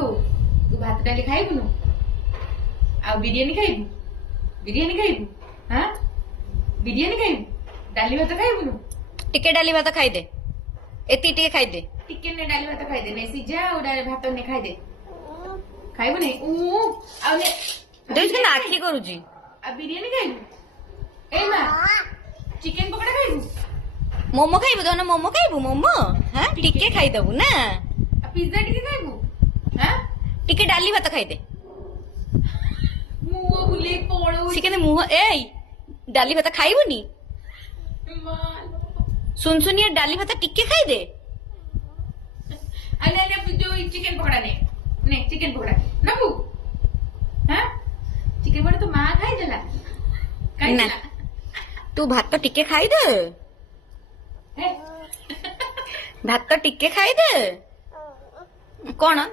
तू तू भात डाली खाइबुनु आ बिरियानी खाइबु हां बिरियानी खाइबु डाली भात खाइबुनु टिके डाली भात खाई दे एती टिके खाई दे टिके ने डाली भात खाइ दे ने सिजा और डाली भात ने खाइ दे खाइबु ने ऊ आ ने देख ना आखी करूजी आ बिरियानी खाइबु ए मा चिकन पकोड़ा खाइबु मोमो खाइबु तो ना मोमो खाइबु मोमो हां टिके खाई दबु ना आ पिज्जा टिके खाइबु हां टिके डाली भात खाई दे मुओ बुले पड़ो सिके मुह ए डाली भात खाइबुनी सुन सुनिए डाली भात टिके खाई दे अरे जो चिकन पकोड़ा ने चिकन पकोड़ा नबू हां चिकन पकोड़ा तो मां खाई देला ना तू भात तो टिके खाई दे भात तो टिके खाई दे कौन